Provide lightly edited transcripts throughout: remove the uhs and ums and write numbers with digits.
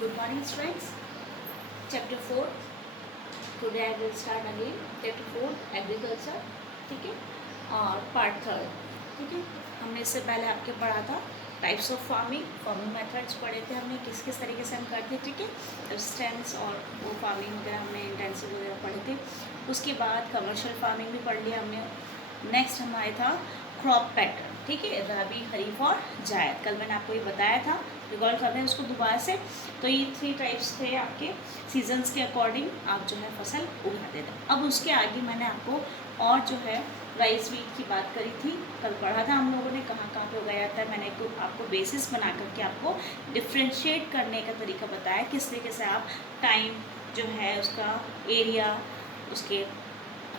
Good morning, students. Chapter 4. Today I will start again. Chapter 4 Agriculture. ठीक है, और part third. ठीक है, हमने इससे पहले आपके पढ़ा था टाइप्स ऑफ फार्मिंग मेथड्स पढ़े थे हमने, किस किस तरीके से हम करते हैं. ठीक है, सब्सटेंस और वो फार्मिंग वगैरह हमने इंटेंसिव वगैरह पढ़े थे. उसके बाद कमर्शियल फार्मिंग भी पढ़ लिया हमने. नेक्स्ट हमारा था क्रॉप पैटर्न. ठीक है, रबी, खरीफ और जायद. कल मैंने आपको ये बताया था, रिकॉल कर रहे हैं उसको दोबारा से. तो ये 3 टाइप्स थे आपके. सीजन्स के अकॉर्डिंग आप जो है फसल उगाते थे. अब उसके आगे मैंने आपको और जो है राइस वीट की बात करी थी, कल पढ़ा था हम लोगों ने कहाँ कहाँ पे उगाया जाता है. मैंने तो आपको बेसिस बना करके आपको डिफ्रेंशिएट करने का तरीका बताया, किस तरीके से आप टाइम जो है उसका, एरिया, उसके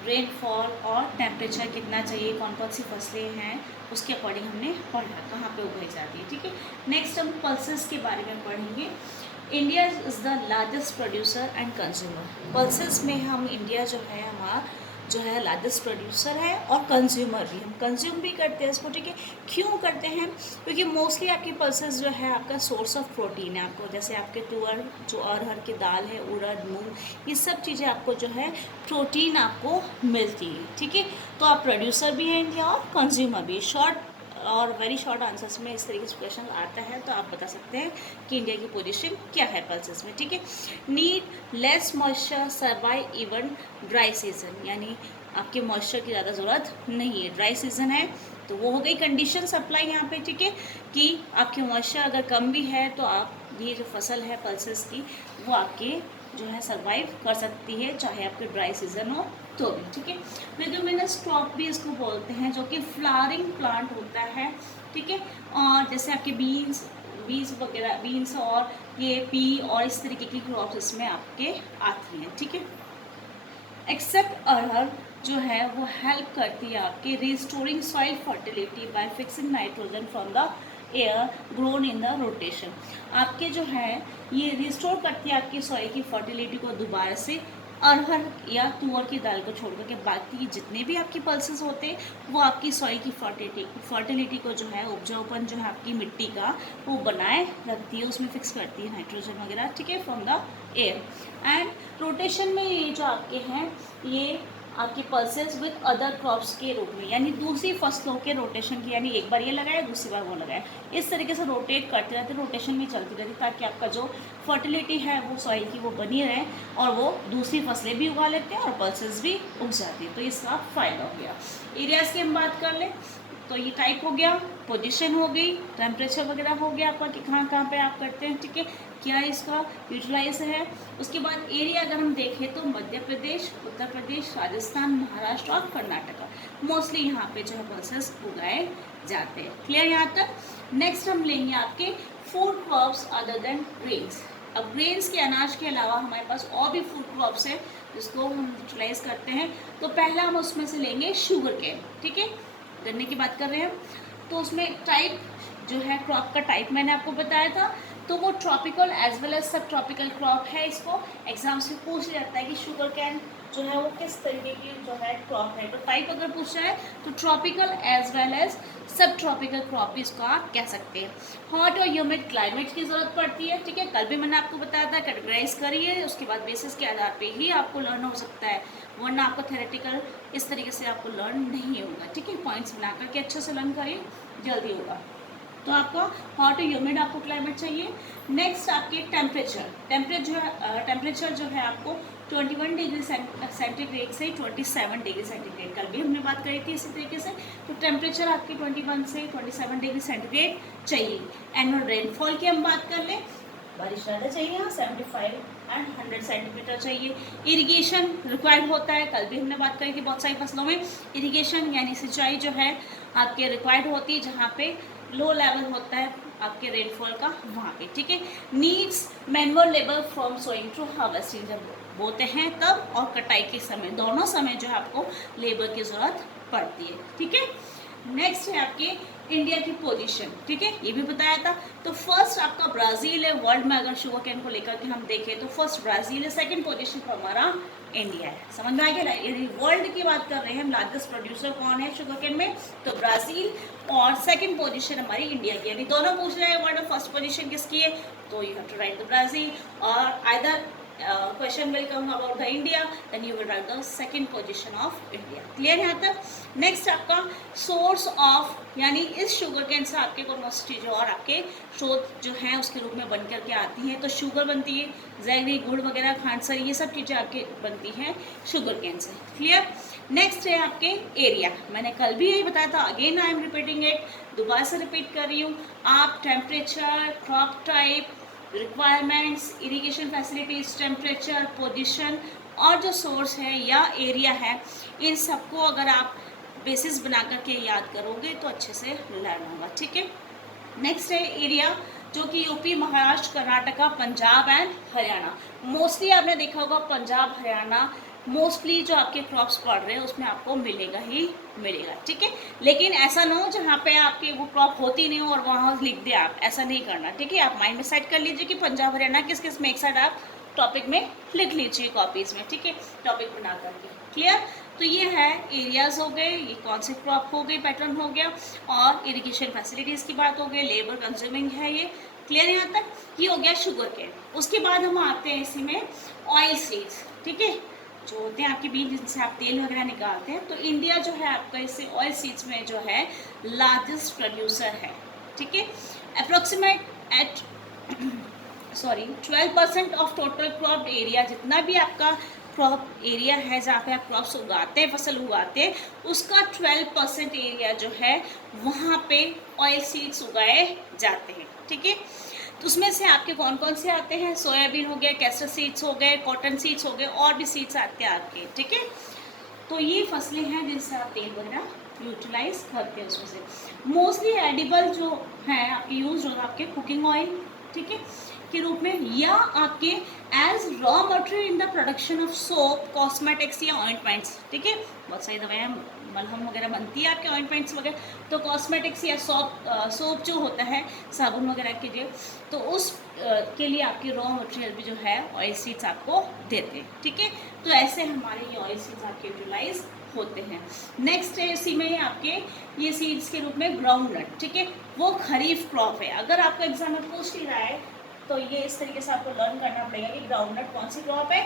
रेनफॉल और टेम्परेचर कितना चाहिए, कौन कौन सी फसलें हैं, उसके अकॉर्डिंग हमने पढ़ा कहाँ पे उगाई जाती है. ठीक है, नेक्स्ट हम पल्सेस के बारे में पढ़ेंगे. India is the largest producer and consumer. Pulses में हम इंडिया जो है हमारा जो है लार्जेस्ट प्रोड्यूसर है और कंज्यूमर भी. हम कंज्यूम भी करते हैं इसको. ठीक है, क्यों करते हैं? क्योंकि मोस्टली आपकी पल्सेस जो है आपका सोर्स ऑफ प्रोटीन है. आपको जैसे आपके तुअर जो अरहर की दाल है, उड़द, मूंग, ये सब चीज़ें आपको जो है प्रोटीन आपको मिलती है. ठीक है, तो आप प्रोड्यूसर भी हैं इंडिया और कंज्यूमर भी. शॉर्ट और वेरी शॉर्ट आंसर्स में इस तरीके से क्वेश्चन आता है तो आप बता सकते हैं कि इंडिया की पोजीशन क्या है पल्सेस में. ठीक है, need less moisture survive even dry season, यानी आपके मॉइस्चर की ज़्यादा ज़रूरत नहीं है. ड्राई सीजन है तो वो हो गई कंडीशन सप्लाई यहाँ पे. ठीक है, कि आपके मॉइस्चर अगर कम भी है तो आप ये जो फसल है पल्सेस की वो आपके जो है सर्वाइव कर सकती है, चाहे आपके ड्राई सीजन हो तो भी. ठीक है, लेग्यूमिनस क्रॉप भी इसको बोलते हैं, जो कि फ्लावरिंग प्लांट होता है. ठीक है, और जैसे आपके बीन्स वगैरह, बीन्स और ये पी और इस तरीके की क्रॉप्स इसमें आपके आती हैं. ठीक है, एक्सेप्ट अरहर जो है वो हेल्प करती है आपके restoring soil fertility bye fixing nitrogen from the air grown in the rotation. आपके जो है ये रिस्टोर करती है आपकी सॉइल की फर्टिलिटी को दोबारा से. अरहर या तुअर की दाल को छोड़ करके बाकी जितने भी आपकी पल्सेस होते हैं वो आपकी सॉइल की फर्टिलिटी को जो है, उपजाऊपन जो है आपकी मिट्टी का, वो बनाए रखती है, उसमें फिक्स करती है नाइट्रोजन वगैरह. ठीक है, from the air. And rotation में ये जो आपके हैं ये आपकी पल्सेस विद अदर क्रॉप्स के रूप में, यानी दूसरी फसलों के रोटेशन की, यानी एक बार ये लगाया दूसरी बार वो लगाया, इस तरीके से रोटेट करते रहते, रोटेशन में चलती रहती, ताकि आपका जो फर्टिलिटी है वो सॉइल की वो बनी रहे और वो दूसरी फसलें भी उगा लेते हैं और पल्सेस भी उग जाती है. तो इसका फ़ायदा हो गया. एरियाज़ की हम बात कर लें तो ये टाइप हो गया, पोजीशन हो गई, टेम्परेचर वगैरह हो गया आपका कि कहाँ कहाँ पे आप करते हैं. ठीक है, क्या इसका यूटिलाइज है. उसके बाद एरिया अगर हम देखें तो मध्य प्रदेश, उत्तर प्रदेश, राजस्थान, महाराष्ट्र और कर्नाटका मोस्टली यहाँ पे जो है पल्सेस उगाए जाते हैं. क्लियर यहाँ तक. नेक्स्ट हम लेंगे आपके food crops other than grains. अब ग्रेन्स के, अनाज के अलावा हमारे पास और भी फूड क्रॉप्स हैं जिसको हम यूटिलाइज करते हैं. तो पहला हम उसमें से लेंगे शुगर केन. ठीक है, गन्ने की बात कर रहे हैं तो उसमें टाइप जो है क्रॉप का टाइप मैंने आपको बताया था. तो वो ट्रॉपिकल एज वेल एज सब ट्रॉपिकल क्रॉप है. इसको एग्जाम से पूछ लिया जाता है कि शुगर कैन जो है वो किस तरीके की जो है क्रॉप है. तो टाइप अगर पूछा है तो ट्रॉपिकल एज वेल एज सब ट्रॉपिकल क्रॉप भी इसको आप कह सकते हैं. हॉट और ह्यूमिड क्लाइमेट की ज़रूरत पड़ती है. ठीक है, कल भी मैंने आपको बताया था कैटेगराइज करिए, उसके बाद बेसिस के आधार पे ही आपको लर्न हो सकता है, वरना आपको थेरेटिकल इस तरीके से आपको लर्न नहीं होगा. ठीक है, पॉइंट्स बना करके अच्छे से लर्न करिए, जल्दी होगा. तो आपको हॉट और ह्यूमिड आपको क्लाइमेट चाहिए. नेक्स्ट आपके टेम्परेचर जो है आपको 21 डिग्री सेंटीग्रेड से 27 डिग्री सेंटीग्रेड, कल भी हमने बात करी थी इसी तरीके से. तो टेम्परेचर आपकी 21 से 27 डिग्री सेंटीग्रेड चाहिए. एनुअल रेनफॉल की हम बात कर लें, बारिश ज़्यादा चाहिए, यहाँ 75 एंड 100 सेंटीमीटर चाहिए. इरिगेशन रिक्वायर्ड होता है, कल भी हमने बात करी थी बहुत सारी फसलों में इरिगेशन यानी सिंचाई जो है आपके रिक्वायर्ड होती है, जहाँ पे लो लेवल होता है आपके रेनफॉल का वहाँ पे. ठीक है, needs manual labour from sowing to harvesting, जब बोते हैं तब और कटाई के समय, दोनों समय जो है आपको लेबर की ज़रूरत पड़ती है. ठीक है, नेक्स्ट है आपके इंडिया की पोजीशन, ठीक है, ये भी बताया था। तो फर्स्ट आपका ब्राज़ील है वर्ल्ड में, अगर शुगर केन को लेकर के हम देखें तो फर्स्ट ब्राज़ील है, सेकंड पोजीशन पर हमारा इंडिया है। समझ में आ गया ना, यदि वर्ल्ड की बात कर रहे हैं हम, लार्जेस्ट प्रोड्यूसर कौन है शुगर केन में, तो ब्राज़ील, और सेकंड पोजीशन हमारी इंडिया की। यदि दोनों पूछ रहे हैं वर्ल्ड में फर्स्ट पोजीशन किसकी है, तो you have to write the Brazil, और either question will come about the India, then you will write the second position of India. Clear यहाँ तक। नेक्स्ट आपका सोर्स ऑफ, यानी इस शुगर केन से आपके कौन कौन सी चीज़ें और आपके स्रोत जो हैं उसके रूप में बन करके आती हैं। तो शुगर बनती है, जैगरी, गुड़ वगैरह, खांडसर, ये सब चीज़ें आपके बनती हैं शुगर केन से। क्लियर। नेक्स्ट है आपके एरिया, मैंने कल भी यही बताया था, again I am repeating it, दोबारा से रिपीट कर रही हूँ। आप temperature, crop type, requirements, irrigation facilities, temperature, position और जो सोर्स है या एरिया है, इन सबको अगर आप बेसिस बना करके याद करोगे तो अच्छे से लर्न होगा। ठीक है। नेक्स्ट है एरिया, जो कि UP, Maharashtra, Karnataka, Punjab and Haryana. Mostly आपने देखा होगा पंजाब, हरियाणा मोस्टली जो आपके क्रॉप्स पड़ रहे हैं उसमें आपको मिलेगा ही मिलेगा। ठीक है। लेकिन ऐसा ना हो जहाँ पे आपकी वो क्रॉप होती नहीं हो और वहाँ लिख दे, आप ऐसा नहीं करना। ठीक है। आप माइंड में सेट कर लीजिए कि पंजाब, हरियाणा किस किस में, एक साइड आप टॉपिक में लिख लीजिए कॉपीज में। ठीक है, टॉपिक बना करके। क्लियर। तो ये है एरियाज हो गए, ये कौन से क्रॉप हो गई, पैटर्न हो गया, और इरिगेशन फैसिलिटीज़ की बात हो गई, लेबर कंज्यूमिंग है ये। क्लियर यहाँ तक। ये हो गया शुगर केन। उसके बाद हम आते हैं इसी में ऑयल सीड्स। ठीक है, जो होते हैं आपके बीज जिनसे आप तेल वगैरह निकालते हैं। तो इंडिया जो है आपका इससे ऑयल सीड्स में जो है लार्जेस्ट प्रोड्यूसर है। ठीक है। Approximate at 12% of total crop area, जितना भी आपका क्रॉप एरिया है जहाँ पे आप क्रॉप्स उगाते हैं, फसल उगाते हैं, उसका 12% एरिया जो है वहाँ पे ऑयल सीड्स उगाए जाते हैं। ठीक है। तो उसमें से आपके कौन कौन से आते हैं, सोयाबीन हो गया, कैस्टर सीड्स हो गए, कॉटन सीड्स हो गए, और भी सीड्स आते हैं आपके। ठीक है। तो ये फसलें हैं जिनसे आप तेल वगैरह यूटिलाइज करते हैं। उसमें से मोस्टली एडिबल जो है आपके यूज होगा आपके कुकिंग ऑयल, ठीक है, के रूप में, या आपके as raw material in the production of soap, cosmetics या ऑइंटमेंट्स। ठीक है, बहुत सारी दवाएं मलहम वगैरह बनती है आपके ऑइंटमेंट्स वगैरह। तो कॉस्मेटिक्स या सोप जो होता है, साबुन वगैरह के लिए, तो उस के लिए आपकी रॉ मटेरियल भी जो है ऑयल सीड्स आपको देते हैं। ठीक है। तो ऐसे हमारे ये ऑयल सीड्स आपके यूटिलाइज होते हैं। नेक्स्ट है इसी में आपके ये सीड्स के रूप में ग्राउंड नट। ठीक है, वो खरीफ क्रॉप है। अगर आपको एग्जाम में पूछ ही रहा है तो ये इस तरीके से आपको लर्न करना पड़ेगा कि ग्राउंड नट कौन सी क्रॉप है,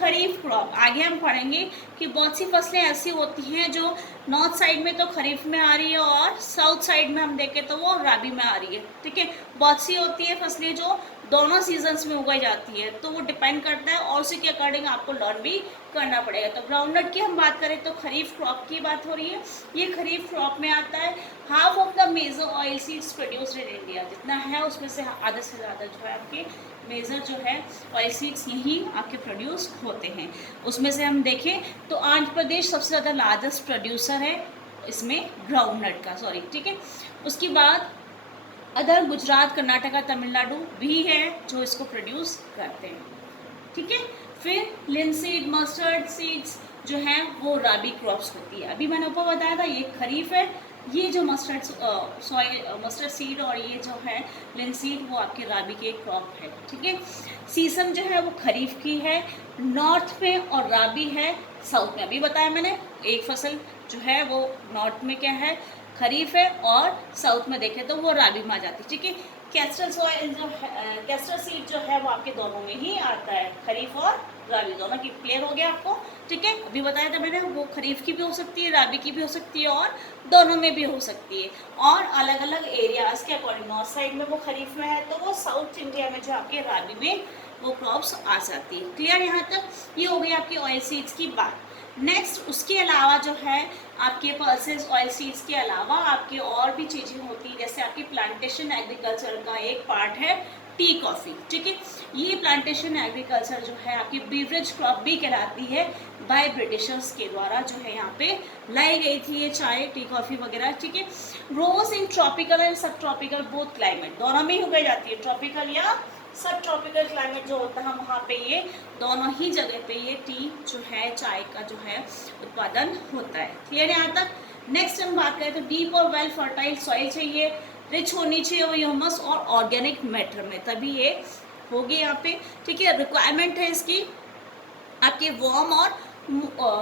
खरीफ क्रॉप। आगे हम पढ़ेंगे कि बहुत सी फसलें ऐसी होती हैं जो नॉर्थ साइड में तो खरीफ में आ रही है और साउथ साइड में हम देखें तो वो राबी में आ रही है। ठीक है, बहुत सी होती है फसलें जो दोनों सीजन्स में उगाई जाती है, तो वो डिपेंड करता है और उसी के अकॉर्डिंग आपको लर्न भी करना पड़ेगा। तो ग्राउंडनट की हम बात करें तो खरीफ क्रॉप की बात हो रही है, ये खरीफ क्रॉप में आता है। Half of the major oil seeds produced in India, जितना है उसमें से आधे से ज़्यादा जो है आपके मेजर जो है ऑयल सीड्स यही आपके प्रोड्यूस होते हैं। उसमें से हम देखें तो आंध्र प्रदेश सबसे ज़्यादा लार्जेस्ट प्रोड्यूसर है इसमें ग्राउंडनट का, सॉरी। ठीक है, उसके बाद अदर गुजरात, कर्नाटका, तमिलनाडु भी है जो इसको प्रोड्यूस करते हैं। ठीक है। फिर लिनसीड, मस्टर्ड सीड्स जो हैं वो राबी क्रॉप्स होती है। अभी मैंने ऊपर बताया था ये खरीफ है, ये जो मस्टर्ड सीड और ये जो है लिनसीड वो आपके राबी के क्रॉप है। ठीक है। सीसम जो है वो खरीफ की है नॉर्थ में, और राबी है साउथ में। अभी बताया मैंने, एक फसल जो है वो नॉर्थ में क्या है, खरीफ है, और साउथ में देखें तो वो राबी में आ जाती है। ठीक है। कैस्टर सॉइल जो है, कैस्टर सीड जो है वो आपके दोनों में ही आता है, खरीफ और राबी दोनों की। क्लियर हो गया आपको। ठीक है, अभी बताया था मैंने, वो खरीफ की भी हो सकती है, राबी की भी हो सकती है, और दोनों में भी हो सकती है, और अलग अलग एरियाज के अकॉर्डिंग। नॉर्थ साइड में वो खरीफ में है तो वो साउथ इंडिया में जो आपके राबी में वो क्रॉप्स आ जाती है। क्लियर यहाँ तक। ये हो गई आपकी ऑयल सीड्स की बात। नेक्स्ट उसके अलावा जो है आपके पल्सेस ऑयल सीड्स के अलावा आपके और भी चीज़ें होती हैं, जैसे आपकी प्लांटेशन एग्रीकल्चर का एक पार्ट है टी कॉफ़ी। ठीक है, ये प्लांटेशन एग्रीकल्चर जो है आपकी बीवरेज क्रॉप भी कहलाती है, बाय ब्रिटिशर्स के द्वारा जो है यहाँ पे लाई गई थी ये चाय, टी कॉफ़ी वगैरह। ठीक है, रोज इन ट्रॉपिकल एंड सब ट्रॉपिकल बोथ क्लाइमेट, दोनों में ही उगाई जाती है, ट्रॉपिकल या सब ट्रॉपिकल क्लाइमेट जो होता है वहाँ पे ये दोनों ही जगह पे ये टी जो है चाय का जो है उत्पादन होता है। क्लियर यहाँ तक। नेक्स्ट हम बात करें तो डीप और वेल फर्टाइल सॉइल चाहिए, रिच होनी चाहिए वो ह्यूमस और ऑर्गेनिक मैटर में, तभी ये होगी यहाँ पे। ठीक है, रिक्वायरमेंट है इसकी आपके वार्म और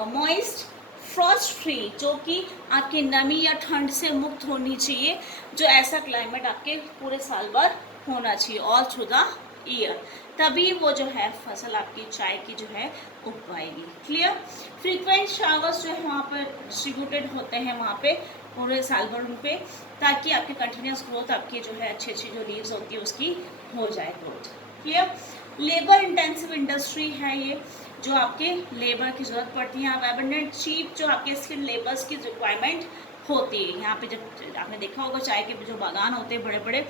मॉइस्ट फ्रॉस्ट फ्री, जो कि आपकी नमी या ठंड से मुक्त होनी चाहिए, जो ऐसा क्लाइमेट आपके पूरे साल भर होना चाहिए ऑल थ्रू द ईयर, तभी वो जो है फसल आपकी चाय की जो है उग पाएगी। क्लियर। फ्रीक्वेंट शावर्स जो है वहाँ पर डिस्ट्रीब्यूटेड होते हैं वहाँ पे पूरे साल भर उन पे, ताकि आपकी कंटिन्यूस ग्रोथ आपकी जो है अच्छी अच्छी जो लीव्स होती है उसकी हो जाए growth. Clear. Labour intensive industry है ये, जो आपके लेबर की ज़रूरत पड़ती है, एबंडेंट चीप जो आपके स्किल्ड लेबर्स की रिक्वायरमेंट होती है यहाँ पे। जब आपने देखा होगा चाय के जो बागान होते हैं बड़े बड़े,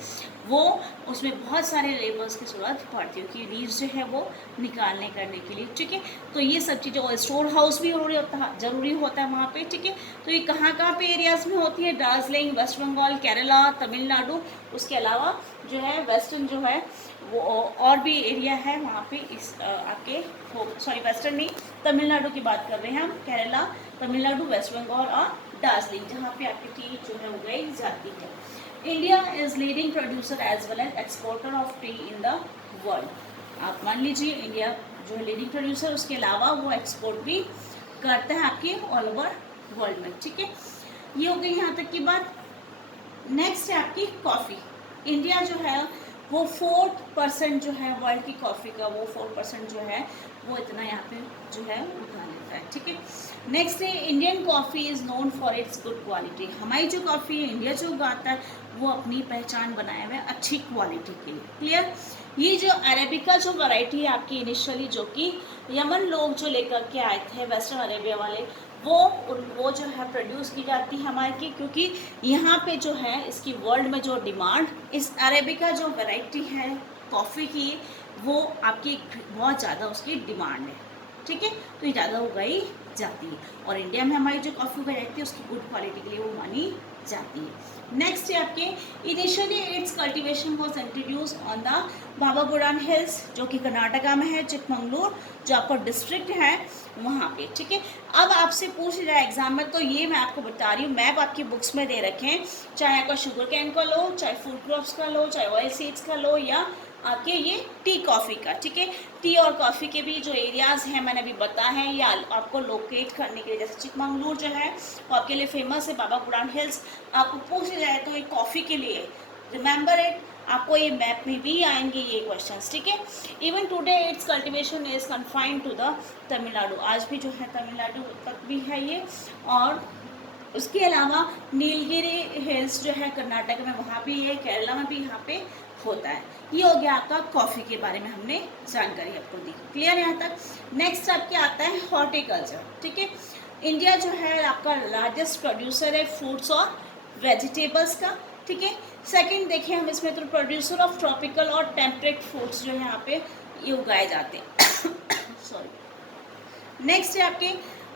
वो उसमें बहुत सारे लेबर्स की ज़रूरत पड़ती है कि लीव्स जो है वो निकालने करने के लिए। ठीक है, तो ये सब चीज़ें, और स्टोर हाउस भी ज़रूरी होता है वहाँ पे। ठीक है, तो ये कहाँ कहाँ पे एरियाज़ में होती है, दार्जिलिंग, वेस्ट बंगाल, केरला, तमिलनाडु, उसके अलावा जो है वेस्टर्न जो है वो और भी एरिया है वहाँ पे इस आपके सॉरी वेस्टर्न नहीं, तमिलनाडु की बात कर रहे हैं हम, केरला, तमिलनाडु, वेस्ट बंगाल और दार्जिलिंग, जहाँ पे आपकी टी जो है उगाई जाती है। India is leading producer as well as exporter of tea in the world. आप मान लीजिए इंडिया जो है लीडिंग प्रोड्यूसर, उसके अलावा वो एक्सपोर्ट भी करता है आपके ऑल ओवर वर्ल्ड में। ठीक है, ये हो गई यहाँ तक की बात। नेक्स्ट है आपकी कॉफ़ी। इंडिया जो है वो 4% जो है वर्ल्ड की कॉफ़ी का, वो 4% जो है वो इतना यहाँ पे जो है उठा लेता है। ठीक है, नेक्स्ट है Indian coffee is known for its good quality. हमारी जो कॉफ़ी है, इंडिया जो उगाता है, वो अपनी पहचान बनाए हुए अच्छी क्वालिटी के लिए। क्लियर। ये जो अरेबिका जो वैरायटी है आपकी इनिशियली, जो कि यमन लोग जो लेकर के आए थे, वेस्टर्न अरेबिया वाले, वो जो है प्रोड्यूस की जाती है हमारे की, क्योंकि यहाँ पे जो है इसकी वर्ल्ड में जो डिमांड इस अरेबिका जो वैरायटी है कॉफ़ी की, वो आपकी बहुत ज़्यादा उसकी डिमांड है। ठीक है, तो ये ज़्यादा उगाई जाती है, और इंडिया में हमारी जो कॉफ़ी उगाई जाती है उसकी गुड क्वालिटी के लिए वो मानी जाती है। नेक्स्ट है आपके initially it's cultivation was introduce on the Baba Budan hills, जो कि कर्नाटका में है, चिकमंगलूर जो आपका डिस्ट्रिक्ट है वहाँ पे। ठीक है, अब आपसे पूछ रहा है एग्जाम में, तो ये मैं आपको बता रही हूँ, मैप आपकी बुक्स में दे रखे हैं, चाहे आपका शुगर कैन का लो, चाहे फूड क्रॉप्स का लो, चाहे ऑयल सीड्स का लो, या आपके ये टी कॉफ़ी का। ठीक है, टी और कॉफ़ी के भी जो एरियाज़ हैं मैंने अभी बताया है, या आपको लोकेट करने के लिए, जैसे चिकमंगलूर जो है वो आपके लिए फेमस है, बाबा बुडान हिल्स आपको पूछ जाए तो ये कॉफ़ी के लिए, रिमेंबर इट, आपको ये मैप में भी आएंगे ये क्वेश्चंस। ठीक है, even today its cultivation is confined to the Tamil Nadu, आज भी जो है तमिलनाडु तक भी है ये, और उसके अलावा नीलगिरी हिल्स जो है कर्नाटक में, वहाँ भी है, केरला में भी यहाँ पे होता है। ये हो गया आपका कॉफ़ी के बारे में हमने जानकारी आपको दी। क्लियर यहाँ तक। नेक्स्ट आपके आता है हॉर्टिकल्चर। ठीक है, इंडिया जो है आपका लार्जेस्ट प्रोड्यूसर है फ्रूट्स और वेजिटेबल्स का। ठीक है, सेकंड देखिए हम इसमें तो प्रोड्यूसर ऑफ ट्रॉपिकल और टेम्परेट फ्रूट्स जो है यहाँ पे ये उगाए जाते हैं। सॉरी। नेक्स्ट है आपके,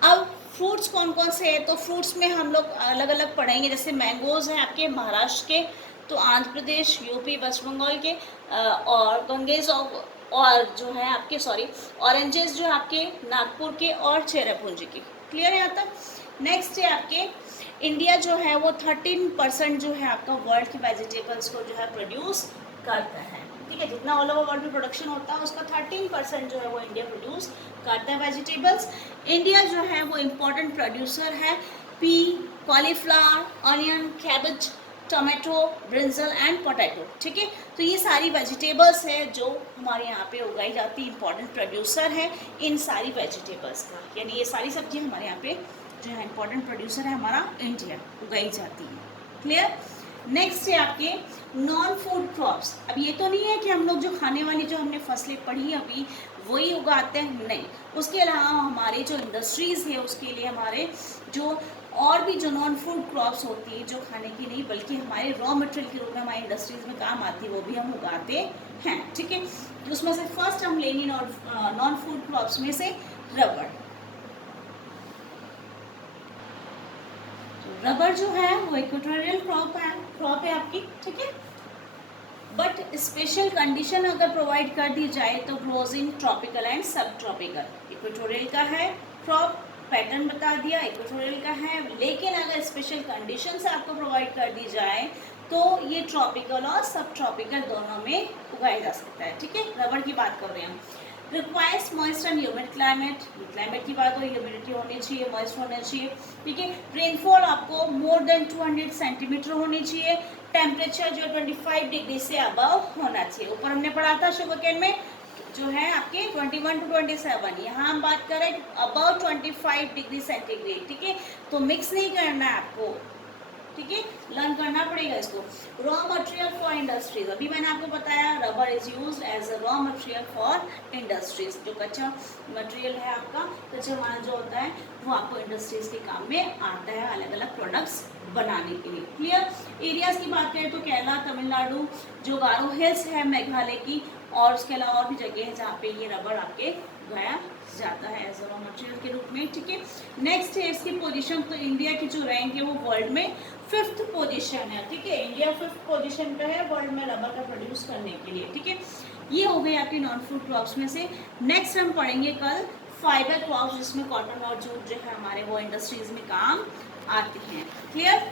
अब फ्रूट्स कौन कौन से हैं, तो फ्रूट्स में हम लोग अलग अलग पढ़ेंगे, जैसे मैंगोज़ हैं आपके महाराष्ट्र के, तो आंध्र प्रदेश, यूपी, वेस्ट बंगाल के, और गंगेज और जो है आपके ऑरेंजेस जो है आपके नागपुर के और चेरापूंजी के। क्लियर है यहाँ तक। नेक्स्ट है आपके, इंडिया जो है वो 13% जो है आपका वर्ल्ड के वेजिटेबल्स को जो है प्रोड्यूस करता है। ठीक है, जितना ऑल ओवर वर्ल्ड में प्रोडक्शन होता है उसका 13% जो है वो इंडिया प्रोड्यूस करता है वेजिटेबल्स। इंडिया जो है वो इम्पोर्टेंट प्रोड्यूसर है P, cauliflower, onion, cabbage, tomato, brinjal and potato. ठीक है, तो ये सारी वेजिटेबल्स है जो हमारे यहाँ पे उगाई जाती है, इंपॉर्टेंट प्रोड्यूसर है इन सारी वेजिटेबल्स का, यानी ये सारी सब्जी हमारे यहाँ पे जो है इंपॉर्टेंट प्रोड्यूसर है हमारा इंडिया, उगाई जाती है। क्लियर। नेक्स्ट है आपके नॉन फूड क्रॉप्स। अब ये तो नहीं है कि हम लोग जो खाने वाली जो हमने फसलें पढ़ी अभी वही उगाते हैं, नहीं, उसके अलावा हमारे जो इंडस्ट्रीज़ है उसके लिए हमारे जो और भी जो नॉन फूड क्रॉप्स होती है, जो खाने की नहीं बल्कि हमारे रॉ मटेरियल के रूप में हमारी इंडस्ट्रीज़ में काम आती है, वो भी हम उगाते हैं। ठीक है, तो उसमें से फर्स्ट हम लेंगे नॉन फूड क्रॉप्स में से रबर। रबर जो है वो इक्वेटोरियल क्रॉप है आपकी। ठीक है, बट स्पेशल कंडीशन अगर प्रोवाइड कर दी जाए तो ग्रोज इन ट्रॉपिकल एंड सब ट्रॉपिकल। इक्वेटोरियल का है क्रॉप, पैटर्न बता दिया, इक्वेटोरियल का है, लेकिन अगर स्पेशल कंडीशंस आपको प्रोवाइड कर दी जाए तो ये ट्रॉपिकल और सब ट्रॉपिकल दोनों में उगाया जा सकता है। ठीक है, रबर की बात कर रहे हैं हम। Requires moist and humid climate, climate की बात हो, ह्यूमिडिटी होनी चाहिए, मॉइस्ट होना चाहिए। ठीक है, रेनफॉल आपको मोर देन 200 सेंटीमीटर होनी चाहिए। टेम्परेचर जो 25 डिग्री से अबव होना चाहिए। ऊपर हमने पढ़ा था शुगर केन में जो है आपके 21 टू 27, यहाँ हम बात करें अबव 25 डिग्री सेंटीग्रेड। ठीक है, तो मिक्स नहीं करना है आपको, ठीक है, लर्न करना पड़ेगा इसको। रॉ मटेरियल फॉर इंडस्ट्रीज, अभी मैंने आपको बताया rubber is used as a raw material for industries. जो कच्चा मटेरियल है आपका, कच्चा माल जो होता है वो आपको इंडस्ट्रीज के काम में आता है अलग अलग प्रोडक्ट्स बनाने के लिए। क्लियर। एरियाज की बात करें तो केरला, तमिलनाडु, जो गारो हिल्स है मेघालय की, और उसके अलावा और भी जगह है जहाँ पे ये रबर आपके उगाया जाता है एज रॉ मटेरियल के रूप में। ठीक है, नेक्स्ट है इसकी पोजीशन। तो इंडिया की जो रैंक है वो वर्ल्ड में 5th पोजीशन है। ठीक है, इंडिया 5th पोजीशन पे है वर्ल्ड में रबर का प्रोड्यूस करने के लिए। ठीक है, ये हो गई आपकी नॉन फूड क्रॉप्स में से। नेक्स्ट हम पढ़ेंगे कल फाइबर क्रॉप्स, जिसमें कॉटन और जूट जो है हमारे वो इंडस्ट्रीज में काम आते हैं। क्लियर।